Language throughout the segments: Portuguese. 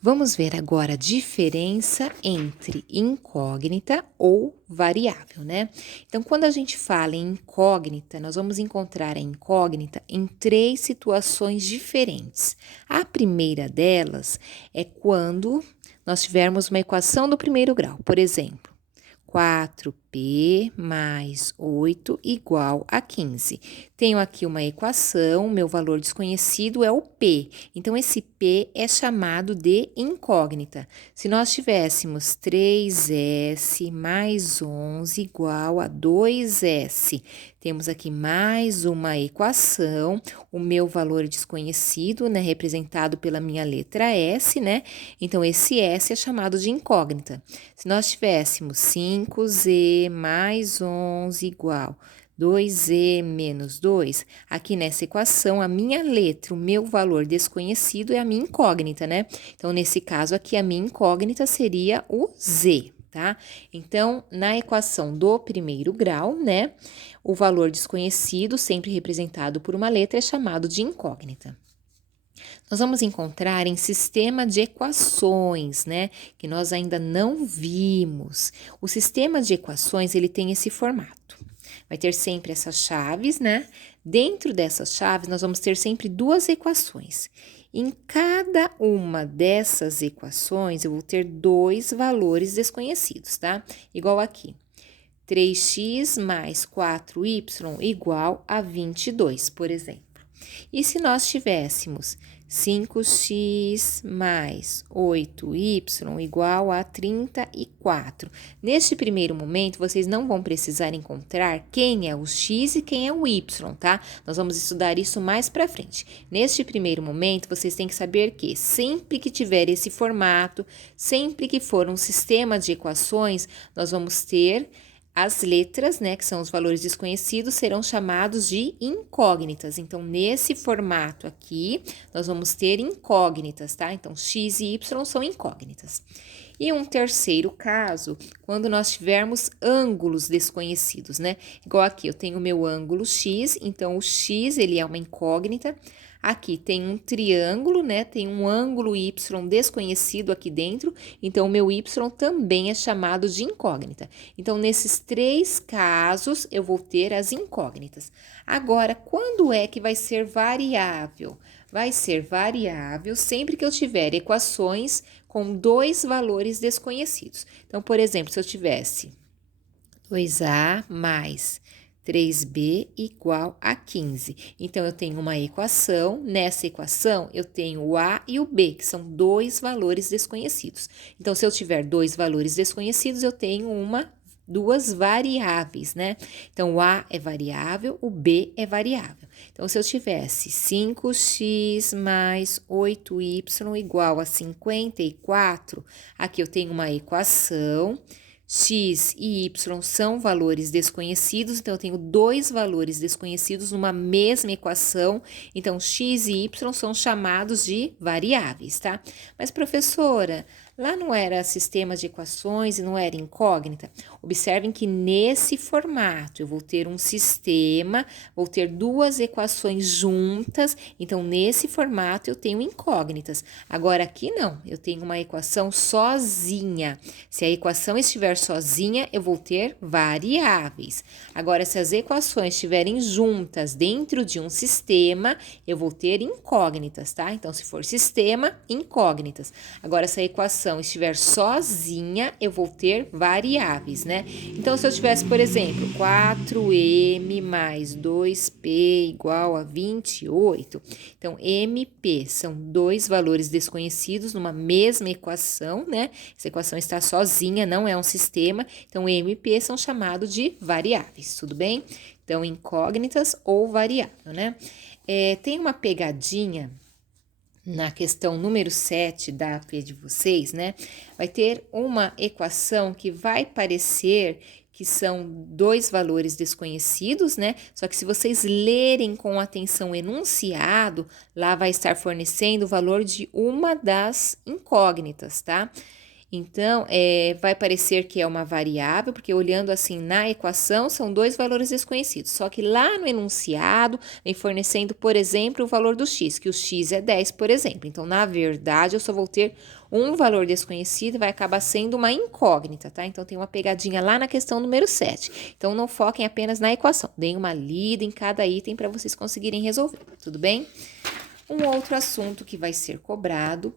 Vamos ver agora a diferença entre incógnita ou variável, né? Então, quando a gente fala em incógnita, nós vamos encontrar a incógnita em três situações diferentes. A primeira delas é quando nós tivermos uma equação do primeiro grau, por exemplo, 4p mais 8 igual a 15. Tenho aqui uma equação, meu valor desconhecido é o p. Então, esse p é chamado de incógnita. Se nós tivéssemos 3s mais 11 igual a 2s, temos aqui mais uma equação, o meu valor desconhecido, né, representado pela minha letra S, né? Então, esse S é chamado de incógnita. Se nós tivéssemos 5z mais 11 igual 2z menos 2, aqui nessa equação, a minha letra, o meu valor desconhecido é a minha incógnita, né? Então, nesse caso aqui, a minha incógnita seria o z, tá? Então, na equação do primeiro grau, né, o valor desconhecido, sempre representado por uma letra, é chamado de incógnita. Nós vamos encontrar em sistema de equações, né, que nós ainda não vimos. O sistema de equações, ele tem esse formato. Vai ter sempre essas chaves, né? Dentro dessas chaves, nós vamos ter sempre duas equações. Em cada uma dessas equações, eu vou ter dois valores desconhecidos, tá? Igual aqui. 3x mais 4y igual a 22, por exemplo. E se nós tivéssemos 5x mais 8y igual a 34. Neste primeiro momento, vocês não vão precisar encontrar quem é o x e quem é o y, tá? Nós vamos estudar isso mais para frente. Neste primeiro momento, vocês têm que saber que sempre que tiver esse formato, sempre que for um sistema de equações, nós vamos ter as letras, né, que são os valores desconhecidos, serão chamados de incógnitas. Então, nesse formato aqui, nós vamos ter incógnitas, tá? Então, x e y são incógnitas. E um terceiro caso, quando nós tivermos ângulos desconhecidos, né? Igual aqui, eu tenho o meu ângulo x, então o x, ele é uma incógnita. Aqui tem um triângulo, né? Tem um ângulo y desconhecido aqui dentro, então o meu y também é chamado de incógnita. Então, nesses três casos, eu vou ter as incógnitas. Agora, quando é que vai ser variável? Vai ser variável sempre que eu tiver equações com dois valores desconhecidos. Então, por exemplo, se eu tivesse 2a mais 3b igual a 15. Então, eu tenho uma equação, nessa equação eu tenho o a e o b, que são dois valores desconhecidos. Então, se eu tiver dois valores desconhecidos, eu tenho duas variáveis, né? Então, o a é variável, o b é variável. Então, se eu tivesse 5x mais 8y igual a 54, aqui eu tenho uma equação. X e y são valores desconhecidos, então eu tenho dois valores desconhecidos numa mesma equação, então x e y são chamados de variáveis, tá? Mas, professora, lá não era sistema de equações e não era incógnita? Observem que nesse formato eu vou ter um sistema, vou ter duas equações juntas, então nesse formato eu tenho incógnitas. Agora aqui não, eu tenho uma equação sozinha. Se a equação estiver sozinha, eu vou ter variáveis. Agora, se as equações estiverem juntas dentro de um sistema, eu vou ter incógnitas, tá? Então, se for sistema, incógnitas. Agora, se a equação estiver sozinha, eu vou ter variáveis, né? Então, se eu tivesse, por exemplo, 4m mais 2p igual a 28, então, MP são dois valores desconhecidos numa mesma equação, né? Essa equação está sozinha, não é um sistema, então MP são chamados de variáveis, tudo bem? Então, incógnitas ou variável, né? Tem uma pegadinha na questão número 7 da AP de vocês, né? Vai ter uma equação que vai parecer que são dois valores desconhecidos, né? Só que se vocês lerem com atenção o enunciado, lá vai estar fornecendo o valor de uma das incógnitas, tá? Então, vai parecer que é uma variável, porque olhando assim na equação, são dois valores desconhecidos. Só que lá no enunciado, vem fornecendo, por exemplo, o valor do x, que o x é 10, por exemplo. Então, na verdade, eu só vou ter um valor desconhecido e vai acabar sendo uma incógnita, tá? Então, tem uma pegadinha lá na questão número 7. Então, não foquem apenas na equação. Deem uma lida em cada item para vocês conseguirem resolver, tudo bem? Um outro assunto que vai ser cobrado: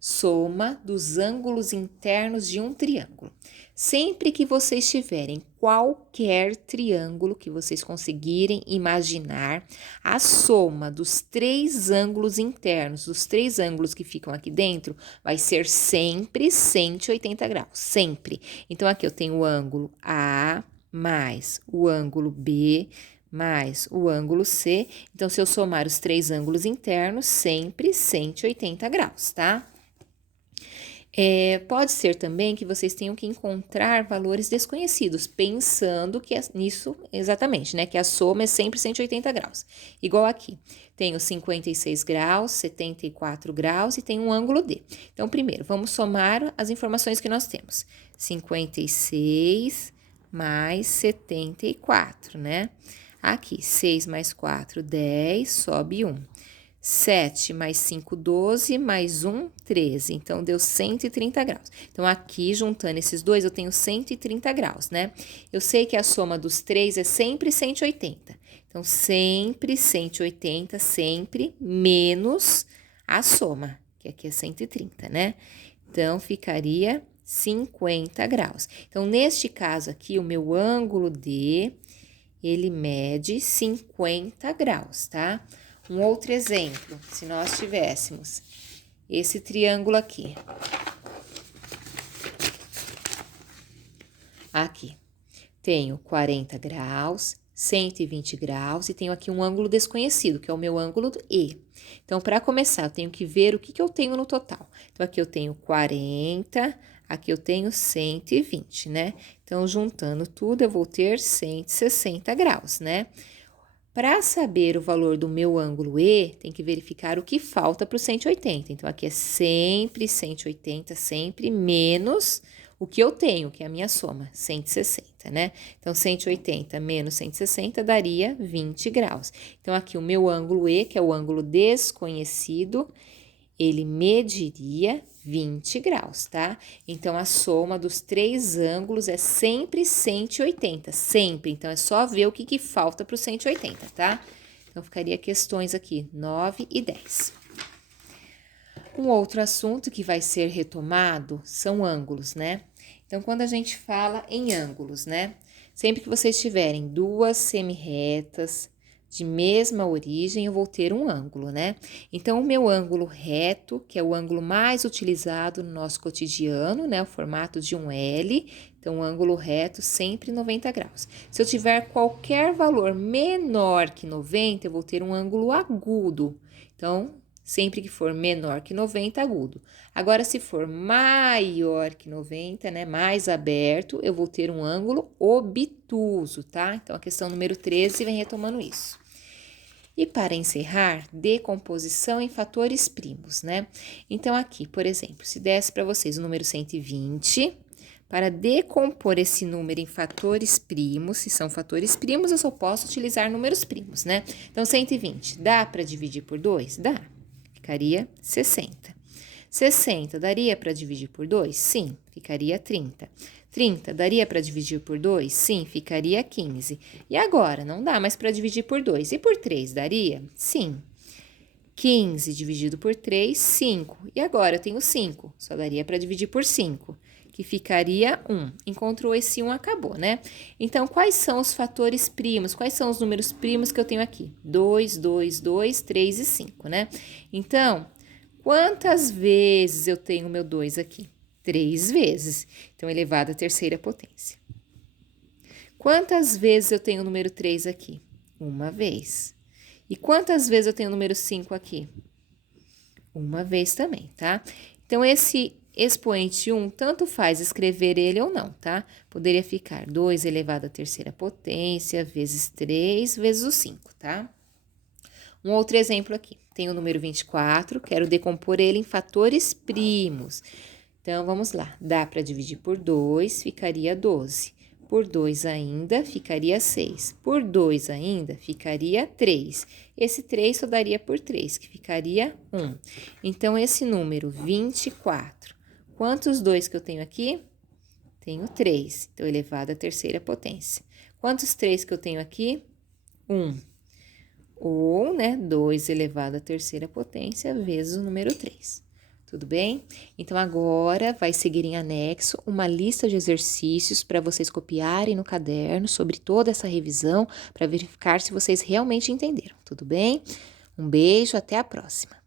soma dos ângulos internos de um triângulo. Sempre que vocês tiverem qualquer triângulo que vocês conseguirem imaginar, a soma dos três ângulos internos, dos três ângulos que ficam aqui dentro, vai ser sempre 180 graus, sempre. Então, aqui eu tenho o ângulo A mais o ângulo B mais o ângulo C. Então, se eu somar os três ângulos internos, sempre 180 graus, tá? Pode ser também que vocês tenham que encontrar valores desconhecidos, pensando que nisso exatamente, né? Que a soma é sempre 180 graus. Igual aqui, tenho 56 graus, 74 graus e tem um ângulo D. Então, primeiro, vamos somar as informações que nós temos. 56 mais 74, né? Aqui, 6 mais 4, 10, sobe 1. 7 mais 5, 12, mais 1, 13. Então, deu 130 graus. Então, aqui, juntando esses dois, eu tenho 130 graus, né? Eu sei que a soma dos três é sempre 180. Então, sempre 180, sempre menos a soma, que aqui é 130, né? Então, ficaria 50 graus. Então, neste caso aqui, o meu ângulo D, ele mede 50 graus, tá? Um outro exemplo, se nós tivéssemos esse triângulo aqui. Aqui, tenho 40 graus, 120 graus e tenho aqui um ângulo desconhecido, que é o meu ângulo E. Então, para começar, eu tenho que ver o que eu tenho no total. Então, aqui eu tenho 40, aqui eu tenho 120, né? Então, juntando tudo, eu vou ter 160 graus, né? Para saber o valor do meu ângulo E, tem que verificar o que falta para o 180. Então, aqui é sempre 180, sempre menos o que eu tenho, que é a minha soma, 160, né? Então, 180 menos 160 daria 20 graus. Então, aqui o meu ângulo E, que é o ângulo desconhecido, ele mediria 20 graus, tá? Então, a soma dos três ângulos é sempre 180, sempre. Então, é só ver o que falta para o 180, tá? Então, ficaria questões aqui, 9 e 10. Um outro assunto que vai ser retomado são ângulos, né? Então, quando a gente fala em ângulos, né? Sempre que vocês tiverem duas semirretas de mesma origem, eu vou ter um ângulo, né? Então, o meu ângulo reto, que é o ângulo mais utilizado no nosso cotidiano, né? O formato de um L, então, o ângulo reto sempre 90 graus. Se eu tiver qualquer valor menor que 90, eu vou ter um ângulo agudo. Então, sempre que for menor que 90, agudo. Agora, se for maior que 90, né, mais aberto, eu vou ter um ângulo obtuso, tá? Então, a questão número 13 vem retomando isso. E para encerrar, decomposição em fatores primos, né? Então, aqui, por exemplo, se desse para vocês o número 120, para decompor esse número em fatores primos, se são fatores primos, eu só posso utilizar números primos, né? Então, 120, dá para dividir por 2? Dá. Ficaria 60. 60 daria para dividir por 2? Sim, ficaria 30. 30 daria para dividir por 2? Sim, ficaria 15. E agora, não dá mais para dividir por 2. E por 3 daria? Sim. 15 dividido por 3, 5. E agora eu tenho 5, só daria para dividir por 5, que ficaria 1. Encontrou esse 1, acabou, né? Então, quais são os fatores primos? Quais são os números primos que eu tenho aqui? 2, 2, 2, 3 e 5, né? Então, quantas vezes eu tenho o meu 2 aqui? 3 vezes. Então, elevado à terceira potência. Quantas vezes eu tenho o número 3 aqui? Uma vez. E quantas vezes eu tenho o número 5 aqui? Uma vez também, tá? Então, esse expoente 1, tanto faz escrever ele ou não, tá? Poderia ficar 2 elevado à terceira potência, vezes 3, vezes o 5, tá? Um outro exemplo aqui. Tem o número 24, quero decompor ele em fatores primos. Então, vamos lá. Dá para dividir por 2, ficaria 12. Por 2 ainda, ficaria 6. Por 2 ainda, ficaria 3. Esse 3 só daria por 3, que ficaria 1. Então, esse número 24. Quantos 2 que eu tenho aqui? Tenho 3. Então, elevado à terceira potência. Quantos 3 que eu tenho aqui? 1. Ou, né, 2 elevado à terceira potência vezes o número 3. Tudo bem? Então, agora vai seguir em anexo uma lista de exercícios para vocês copiarem no caderno sobre toda essa revisão, para verificar se vocês realmente entenderam. Tudo bem? Um beijo, até a próxima!